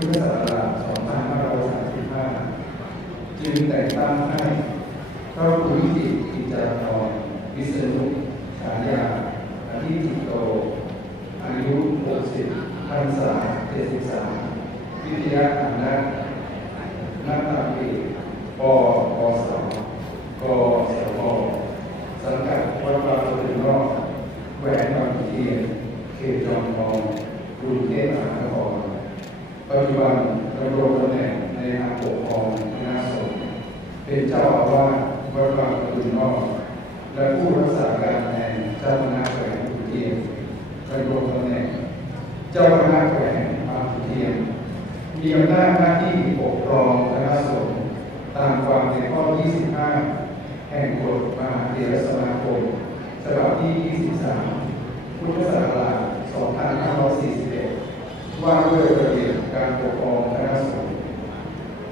พุทธศักราช 2535 จึงแต่งตั้งให้พระครูวิจิตรกิจจาธรวิษณุฉายาอธิจิตโต อายุ 60พรรษา73 วิทยาคณะนักธรรมเอกปปสกสมสังกัดวัดบางขุนนอกแหวนบางขุนเทียน เขตจอมทองกรุงเทพมหานคร ปัจจุบันดำรงตำแหน่งในทางปกครองคณะสงฆ์เป็นเจ้าอาวาสวัดบางขุนอกและผู้รักษาการแทนเจ้าคณะแขวงขุนเทียนดำรงตำแหน่ง เจ้าคณะแขวงบางขุนเทียนมีอำนาจหน้าที่ปกครองคณะสงฆ์ตามความในข้อ 25 แห่งกฎมหาเถรสมาคมฉบับที่ 23 พุทธศักราช 2541 ว่าด้วยระเบียบการปกครองคณะสงฆ์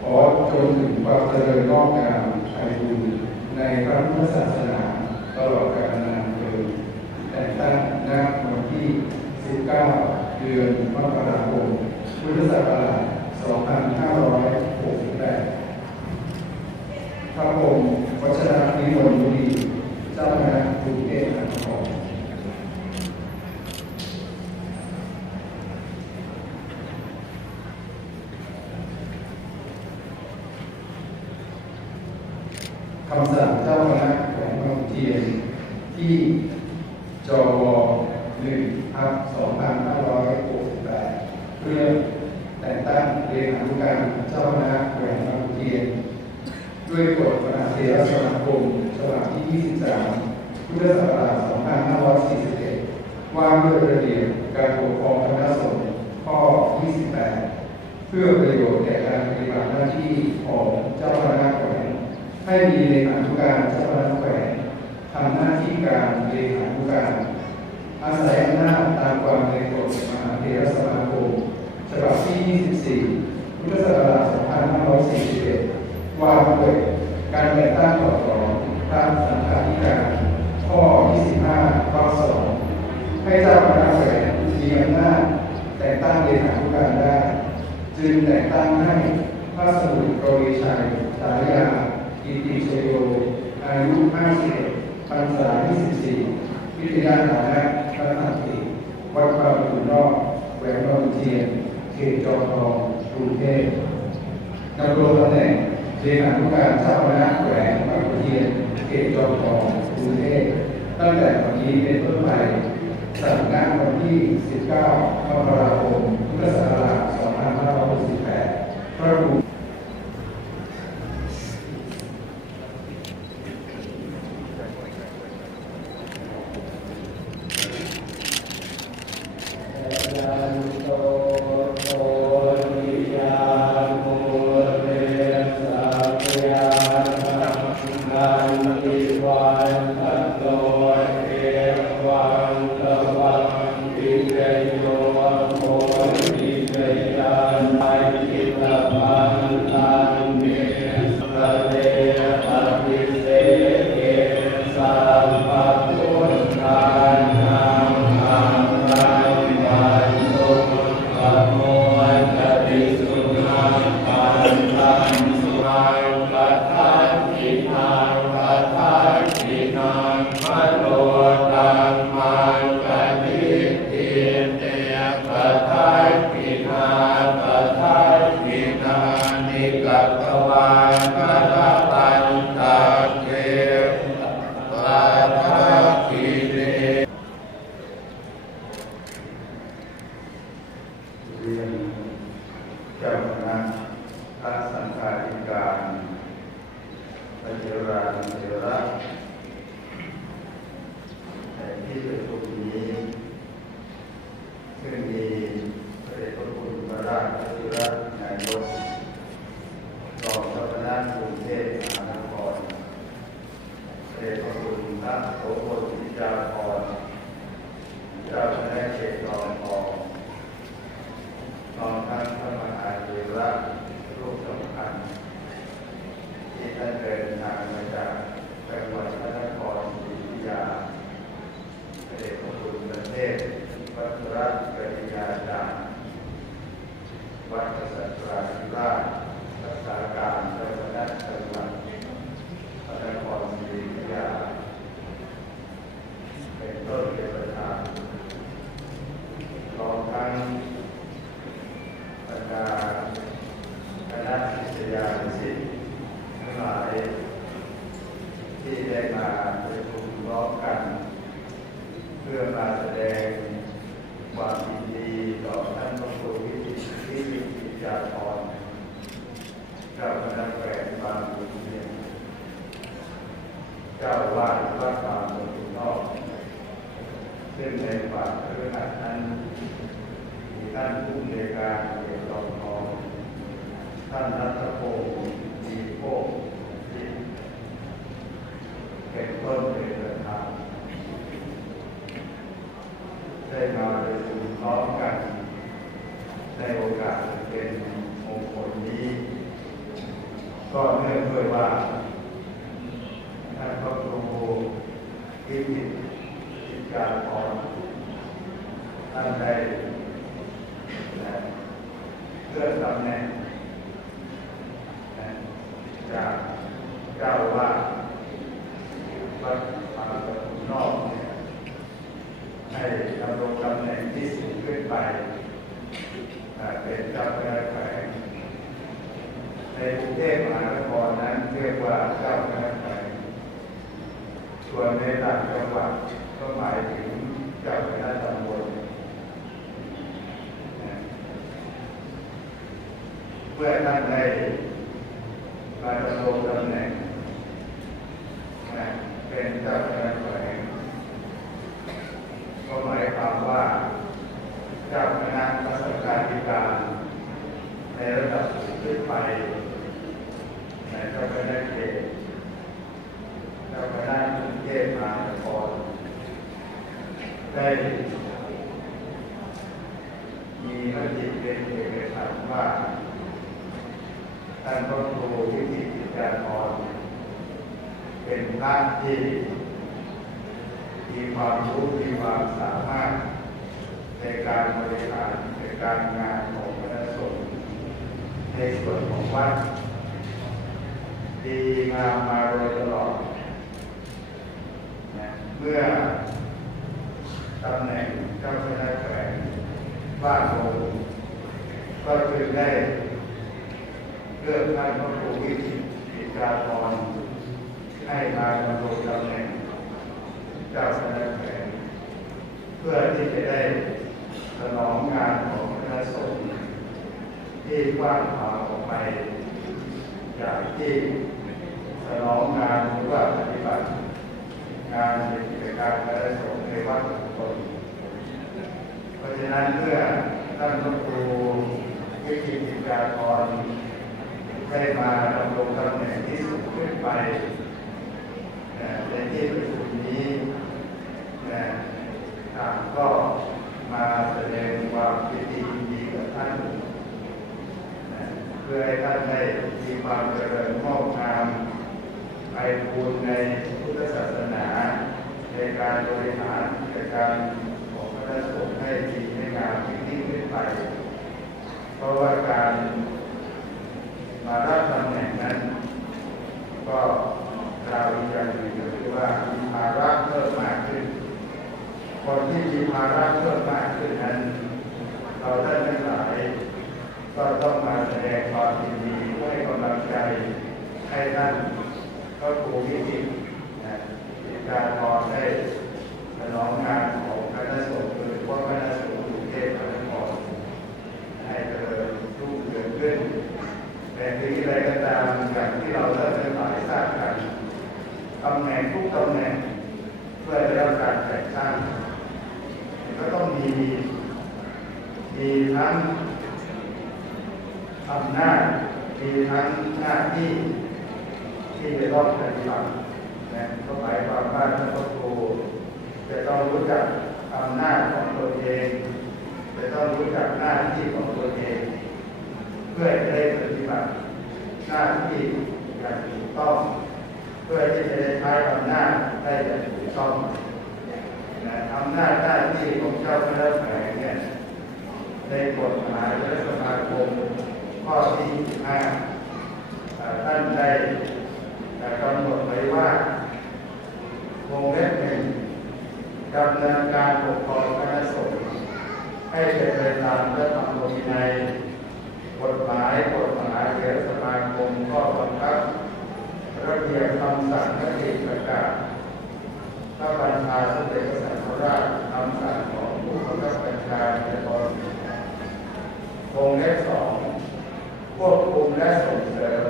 ขอจนถึงความเจริญงอกงาม ไพบูรณ์ในพระพุทธศาสนาตลอดกาลนานเกินแต่งตั้งณวันที่ 19 เดือนมกราคม พุทธศักราช 2568 พระองค์วัชระนิมนต์บุนีเจ้าคณะกรุงเทพมหาน คำสั่งเจ้าคณะขวงบางเทียนที่จว1ทับ2568เพื่อแต่งตั้งเรียนอนุการเจ้าคณะแขวงบางขุนเทียนด้วยกฎมหาเถรสมาคมฉบับที่ 23พุทธศักราช2541 ว่าด้วยระเบียบการปกครองคณะสงฆ์ข้อ 28 เพื่อประโยชน์แก่การปฏิบัติหน้าที่ของเจ้าคณะแขวง ให้ มีเลขานุการเจ้าคณะแขวงทำหน้าที่การเลขานุการ อาศัยอำนาจตามความในกฎมหาเถรสมาคมฉบับที่ 24 พุทธศักราช 2541 ว่าด้วยการแต่งตั้งต่อรองตามสังฆาธิการ ข้อ 25ข้อ2ให้เจ้าคณะแขวงมีอำนาจแต่งตั้งเลขานุการได้ จึงแต่งตั้งให้พระสมุทรกวีชัยสายา กิติชโยอายุ51พรรษา24วิทยาฐานะพระตัติวัดบางขุนนอกแหวนบางเทียนเขตจอมทองกรุงเทพดำรงตำแหน่งเลขานุการเจ้าคณะแขวงบางเทียนเขตจอมทองกรุงเทพตั้งแต่วันนี้เป็นต้นไปสั่งงานวันที่ 19มกราคมพุทธศักราช นายกรองเจ้าคณะกรุงเทพมหานครเดชพระคุณพระโสพล ก็เนื่องด้วยว่าท่านพระครูวิจิตจิตการพรท่านได้เลื่อนตำแหน่งนะจากเจ้าอาวาดวัดป่าตะพุนอกเนี่ยให้ดำรงตำแหน่งที่สูงขึ้นไปอ่าเป็นเจ้าคณะแขวง ในกรุงเทพมหานครนั้นเรียกว่าเจ้าคณะแขวงส่วนในต่างจังหวัดก็หมายถึงเจ้าคณะตำบลนะเมื่อท่านได้มาดำรงตำแหน่งนะเป็นเจ้าคณะแขวงก็หมายความว่า เจ้าคณะรักาการธิการในระดับสูงขึ้นไปในเจ้าคณะเขตเจ้าคณะกรุงเทพมหานครได้มีมติเป็นเอกฉันท์ว่า ท่านพระครูวิจิตรจิตราภรเป็นพระที่มีความรู้มีความสามารถในการบริหารในการงานของคณะสงฆ์ในส่วนของวัดดีงามมาโดยตลอดนะเมื่อตำแหน่งเจ้าคณะแขวงบ้านโงก็จึงได้ ลือกท่านพระครูวิจิตรกิจราภรให้มาดำรงตำแหน่งเจ้าคณะแขวงเพื่อที่จะได้สนองงานของคณะสงฆ์ที่กว้างขวางออกไป จากที่สนองงานหรือว่าปฏิบัติ งานในกิจการคณะสงฆ์ในวัดของตนเพราะฉะนั้นเมื่อท่านพระครูวิจิตรจิตราธร ได้มาดำรงตำแหน่งที่สูงขึ้นไปในที่ประชุมนี้นะต่างก็มาแสดงความยินดีดีกับท่านนะเพื่อให้ท่านได้มีความเจริญงอกงามไปบูรณ์ในพุทธศาสนา ในการบริหารในการของพระสงฆ์ให้ดีให้งามยิ่ยิ่งขึ้นไป เพราะว่าการ มารับตำแหน่งนั้น ก็กล่าวอีกอย่างหนึ่งก็คือว่ามีภาระเพิ่มมากขึ้น คนที่มีภาระเพิ่มมากขึ้นนั้น เราท่านทั้งหลายก็ต้องมาแสดงความยินดีให้กำลังใจให้ท่านก็ครูวิจิตรนะในการพอได้สนองงานของคณะสงฆ์โดยเฉพาคณะสงฆ์กรุงเทพมหานครให้เจริญรุ่งเรืองขึ้น แต่ถึงอะไรก็ตามอย่างที่เราท่านทั้งหลายทราบกันตำแหน่งทุกตำแหน่งเพื่อได้รับการแต่งตั้งก็ต้องมีมีทั้งอำนาจมีทั้งหน้าที่ที่จะต้องปฏิบัตินะก็หมายความว่าท่านพระครูจะต้องรู้จักอำนาจของตนเองจะต้องรู้จักหน้าที่ของตนเอง พื่อจะได้ปฏิบัติหน้าที่อย่างถูกต้อง เพื่อที่จะได้ใช้อำนาจได้อย่างถูกต้องนะอำนาจหน้าที่ของเจ้าคณะแผงเนี่ยในกฎหมายรัฐสมาคมข้อที่15ท่านได้กำหนดไว้ว่าวงเล็บหนึ่งดำเนินการปกครองคณะสงฆ์ให้เป็นไปตามรัฐธรรมนูญใน กฎหมายกฎหมายเถรสมาคมข้อบังคับระเบียบคำสั่งมอิประกาศพระบัญชาสมเด็จพรสังฆราชคำสั่งของผู้บังคับบัญชาในกรณีวงเล็สองควบคุมและส่งเสริม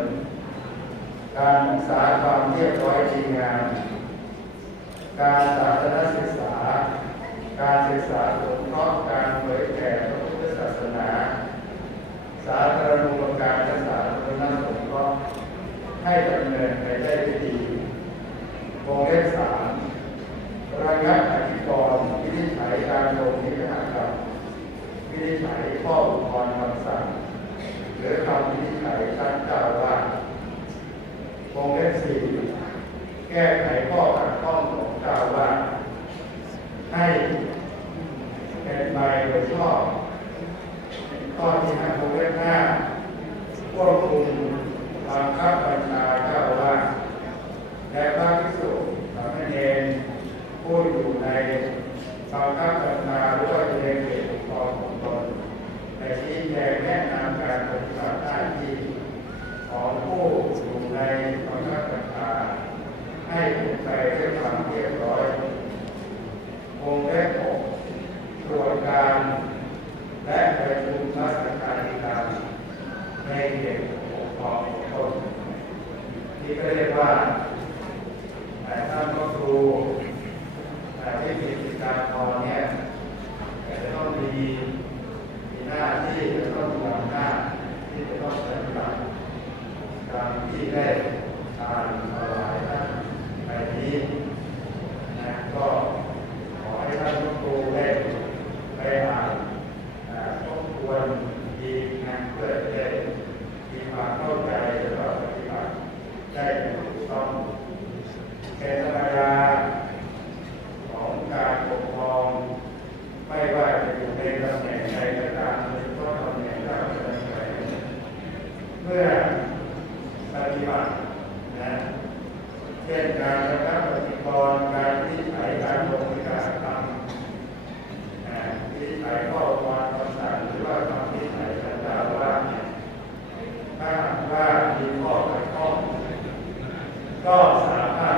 การศึกษาความเรียบร้อยจริงงามการสาธารณศึกษา การศึกษาสงเคราะห์การเผยแพร่พระพุทธศาสนา สาธารณูปการและสาธารณสงเครให้ดำเนินไปได้ด้วยดีวงเล็บสามระงับอธิกรณ์วินิจฉัยการลงนิรหกัรวินิจฉัยข้ออุทธรณ์คำสั่งหรือคำวินิจฉัยชั้นเจ้าว่าวงเล็บสี่แก้ไขข้อขัดข้องของเจ้าว่าให้เป็นไปโดยชอบ ข้อที่ห้าวงเล็บห้าควบคุมบังคับบัญชาเจ้าว่า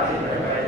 Amen.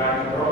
Dr. Earl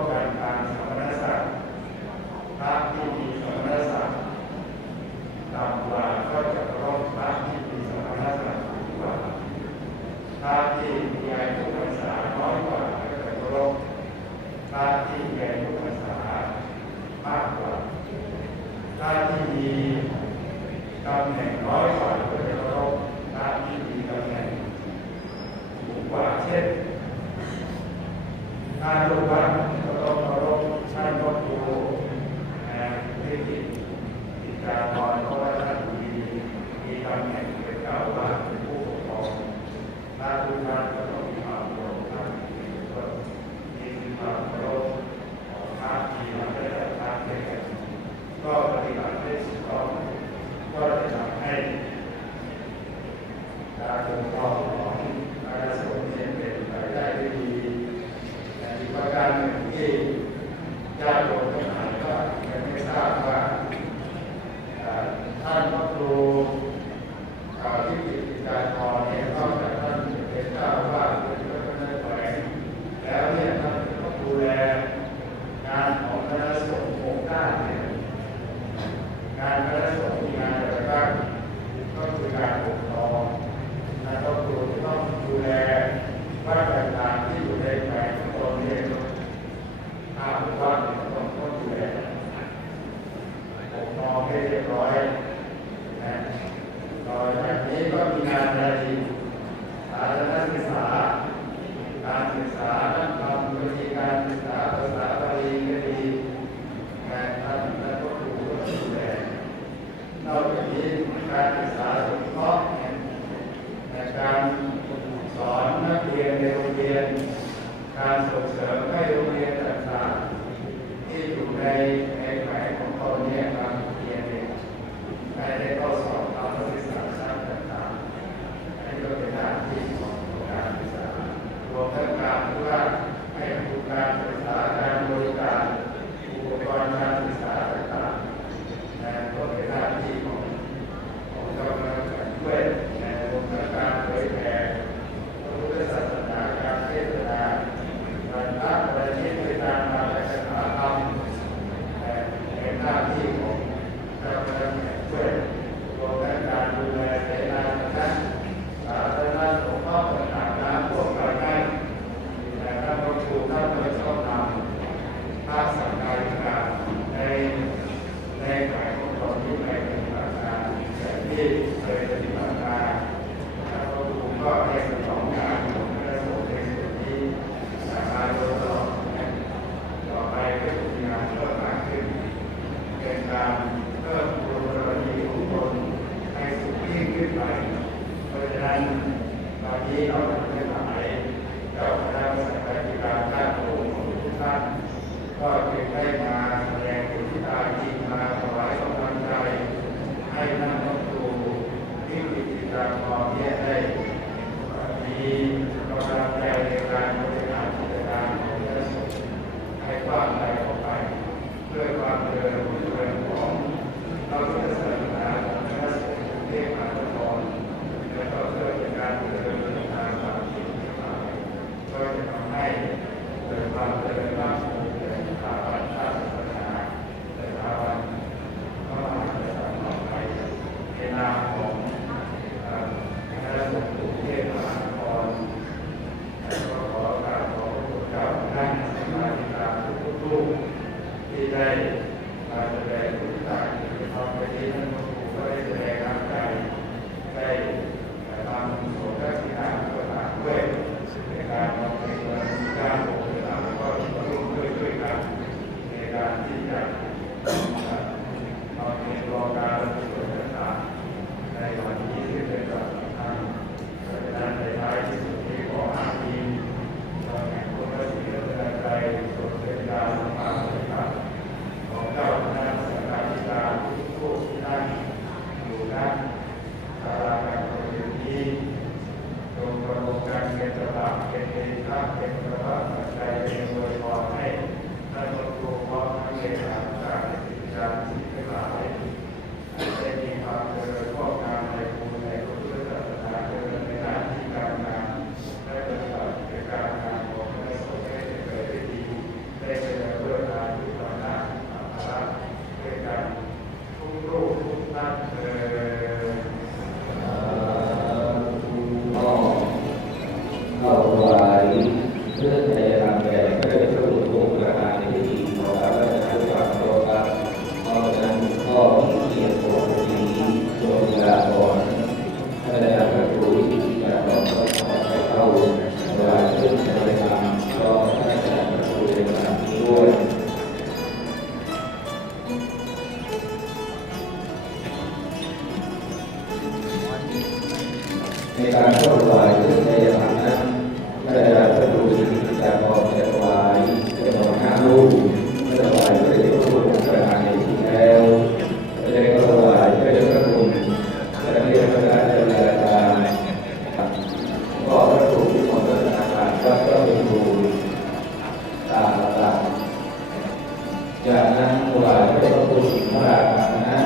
ฝ่าป็นผู้สิณ์พระราชนะ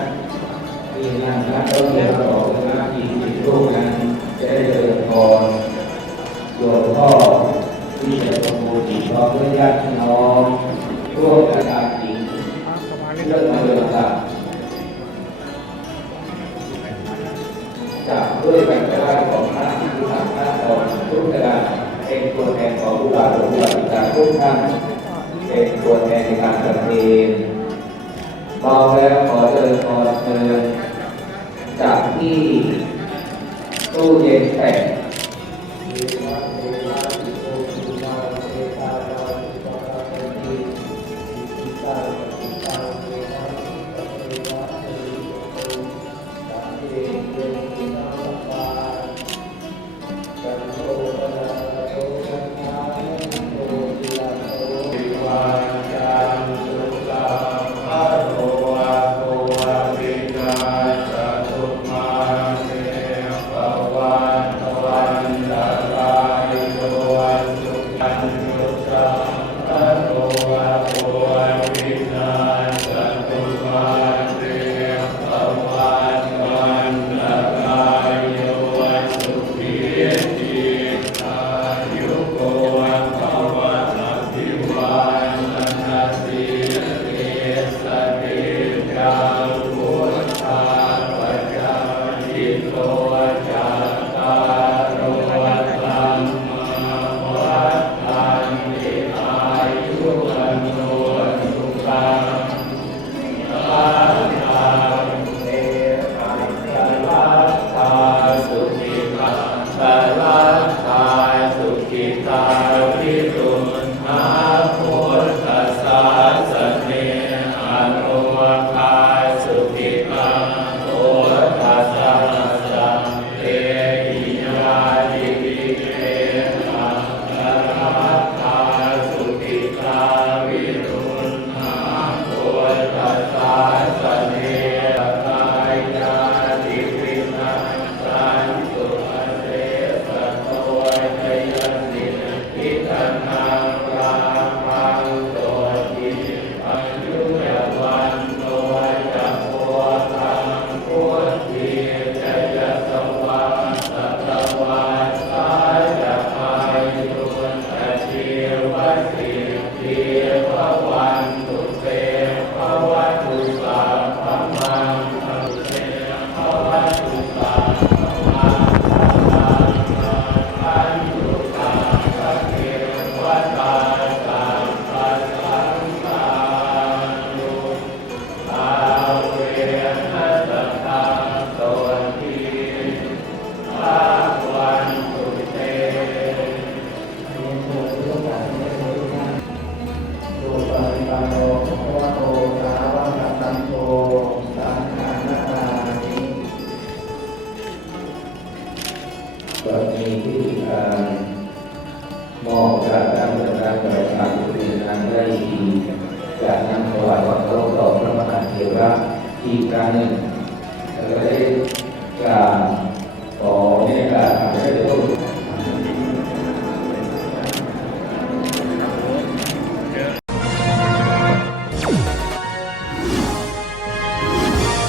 ที่นนักต้องเรียนต่อคณะอีกอีกรูปนั้นจะได้เดิกอนโยมพ่ที่จะทำอีกพร้มด้วยต้องร่วมกันทำจริงเรื่อนจาด้วยแบ่งได้ของที่ผู้ทำหน้าอนทุกกระดาเป็นตัวแทนของผู้บาดหลวผู้บาดจิตทุกท่านเป็นตัวแทนในการจัดเตรียม พร้อมแล้วขอเดินขอเดินจากที่ตู้เย็นแตก